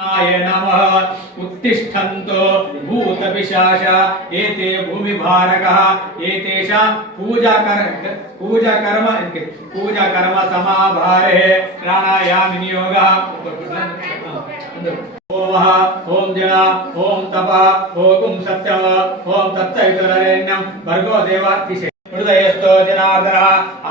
नमः उत्तिष्ठन्तो भूतपिशाच एते भूमिभारकः एतेषां पूजाकर्म समाभारे प्राणायाम नियोगः ओमः ओम जना ओम तपः ओम सत्यम ओम तत्सवितुर्वरेण्यं भर्गो देवातिशे हृदयस्थो जनार्दनः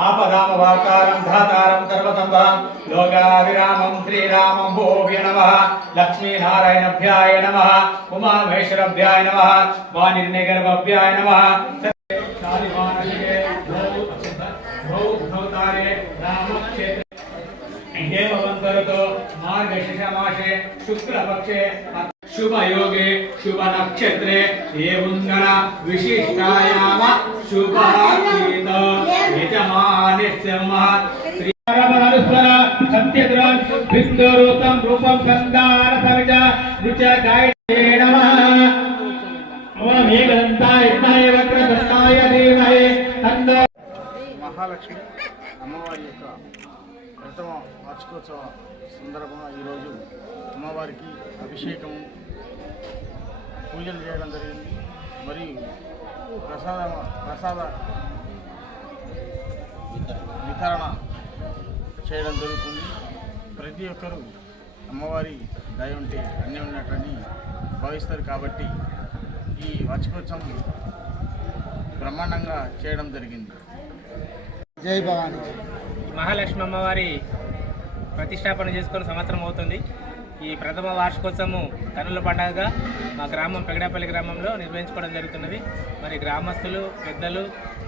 आपदामवातारं धातारं सर्वसंभवं लोकाभिरामं श्रीरामं भोभ्य नमः लक्ष्मीनारायणभ्याय नमः उमामहेश्वरभ्याय नमः वाणिर्निगर्भभ्याय नमः हेमवन्तरतो मार्गशीर्षमासे शुक्लपक्षे शुभ योगे शुभ नक्षत्रे एवंगण विशिष्टायाम शुभातीत यजमानस्यमः श्रीरामहरस्वर सत्यद्रं विष्णुरूपं रूपं संदान सविज रुच गायते नमः ओम मेघदन्ताय विद्महे वक्रतुण्डाय धीमहि तन्नो महालक्ष्मी అమ్మవారి యొక్క ప్రథమ వార్షికోత్సవ సందర్భంగా ఈరోజు అమ్మవారికి అభిషేకము పూజలు చేయడం జరిగింది. మరియు ప్రసాద వితరణ చేయడం జరుగుతుంది. ప్రతి ఒక్కరూ అమ్మవారి దయ ఉంటే అన్నీ ఉన్నట్టని భావిస్తారు. కాబట్టి ఈ వార్షికోత్సవం బ్రహ్మాండంగా చేయడం జరిగింది. జై భవాని. మహాలక్ష్మి అమ్మవారి ప్రతిష్టాపన చేసుకొని సంవత్సరం అవుతుంది. ఈ ప్రథమ వార్షికోత్సవము కన్నుల పండుగగా మా గ్రామం పెగడాపల్లి గ్రామంలో నిర్వహించుకోవడం జరుగుతున్నది. మరి గ్రామస్తులు, పెద్దలు,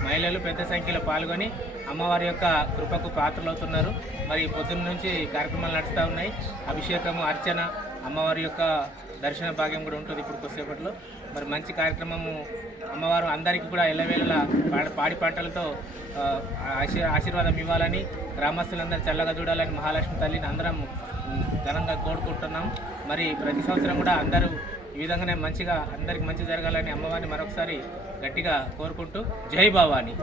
మహిళలు పెద్ద సంఖ్యలో పాల్గొని అమ్మవారి యొక్క కృపకు పాత్రలవుతున్నారు. మరి పొద్దున్న నుంచి కార్యక్రమాలు నడుస్తూ ఉన్నాయి. అభిషేకము, అర్చన, అమ్మవారి యొక్క దర్శన భాగ్యం కూడా ఉంటుంది ఇప్పుడు కొద్దిసేపట్లో. మరి మంచి కార్యక్రమము అమ్మవారు అందరికీ కూడా ఎల్లవేళలా పాడి పంటలతో ఆశీర్వాదం ఇవ్వాలని, గ్రామస్తులందరూ చల్లగా చూడాలని మహాలక్ష్మి తల్లిని అందరం ఘనంగా కోరుకుంటున్నాం. మరి ప్రతి సంవత్సరం కూడా అందరూ ఈ విధంగానే మంచిగా అందరికి మంచి జరగాలని అమ్మవారిని మరొకసారి గట్టిగా కోరుకుంటూ జై భవాని.